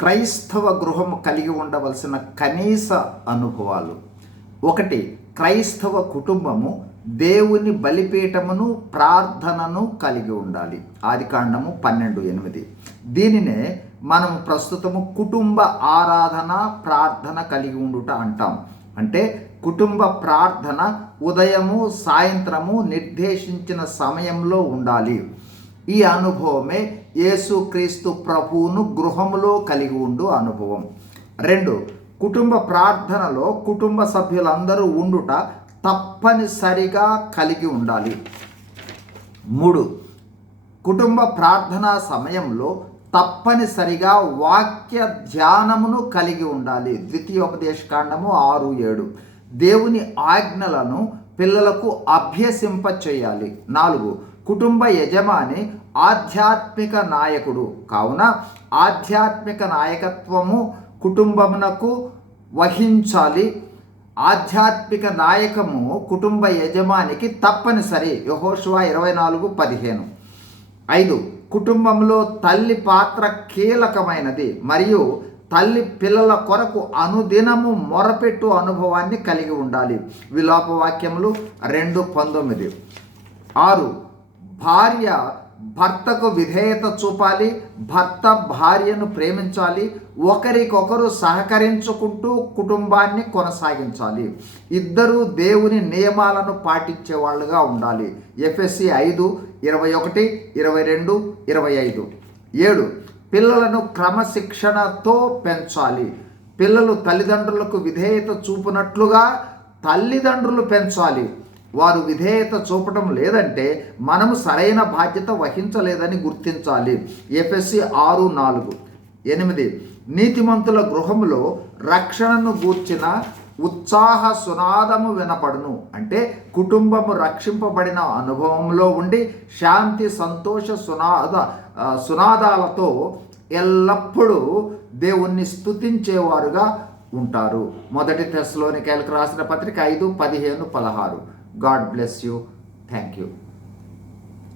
క్రైస్తవ గృహం కలిగి ఉండవలసిన కనీస అనుభవాలు. 1. క్రైస్తవ కుటుంబము దేవుని బలిపీఠమును ప్రార్థనను కలిగి ఉండాలి. ఆదికాండము 12:8. దీనినే మనం ప్రస్తుతము కుటుంబ ఆరాధన ప్రార్థన కలిగి ఉండుట అంటాం. అంటే కుటుంబ ప్రార్థన ఉదయము సాయంత్రము నిర్దేశించిన సమయంలో ఉండాలి. ఈ అనుభవమే యేసుక్రీస్తు ప్రభువును గృహములో కలిగి ఉండు అనుభవం. 2. కుటుంబ ప్రార్థనలో కుటుంబ సభ్యులందరూ ఉండుట తప్పనిసరిగా కలిగి ఉండాలి. 3. కుటుంబ ప్రార్థనా సమయంలో తప్పనిసరిగా వాక్య ధ్యానమును కలిగి ఉండాలి. ద్వితీయోపదేశకాండము 6:7. దేవుని ఆజ్ఞలను పిల్లలకు అభ్యసింప చేయాలి. 4. కుటుంబ యజమాని ఆధ్యాత్మిక నాయకుడు కావున ఆధ్యాత్మిక నాయకత్వము కుటుంబమునకు వహించాలి. ఆధ్యాత్మిక నాయకము కుటుంబ యజమానికి తప్పనిసరి. యెహోషువ 24:15. 5. కుటుంబంలో తల్లి పాత్ర కీలకమైనది మరియు తల్లి పిల్లల కొరకు అనుదినము మొరపెట్టు అనుభవాన్ని కలిగి ఉండాలి. విలాపవాక్యములు 2:19. 6. భార్య భర్తకు విధేయత చూపాలి. భర్త భార్యను ప్రేమించాలి. ఒకరికొకరు సహకరించుకుంటూ కుటుంబాన్ని కొనసాగించాలి. ఇద్దరూ దేవుని నియమాలను పాటించే వాళ్ళుగా ఉండాలి. ఎఫెసీ 5:21, 22, 25. 7. పిల్లలను క్రమశిక్షణతో పెంచాలి. పిల్లలు తల్లిదండ్రులకు విధేయత చూపునట్లుగా తల్లిదండ్రులు పెంచాలి. వారు విధేయత చూపటం లేదంటే మనము సరైన బాధ్యత వహించలేదని గుర్తించాలి. ఎఫెసీ 6:4. 8. నీతిమంతుల గృహములో రక్షణను గూర్చిన ఉత్సాహ సునాదము వినపడును. అంటే కుటుంబము రక్షింపబడిన అనుభవంలో ఉండి శాంతి సంతోష సునాదాలతో ఎల్లప్పుడూ దేవుణ్ణి స్తుతించేవారుగా ఉంటారు. 1 తెస్సలోనికైలకు రాసిన పత్రిక 5:15-16. God bless you. Thank you.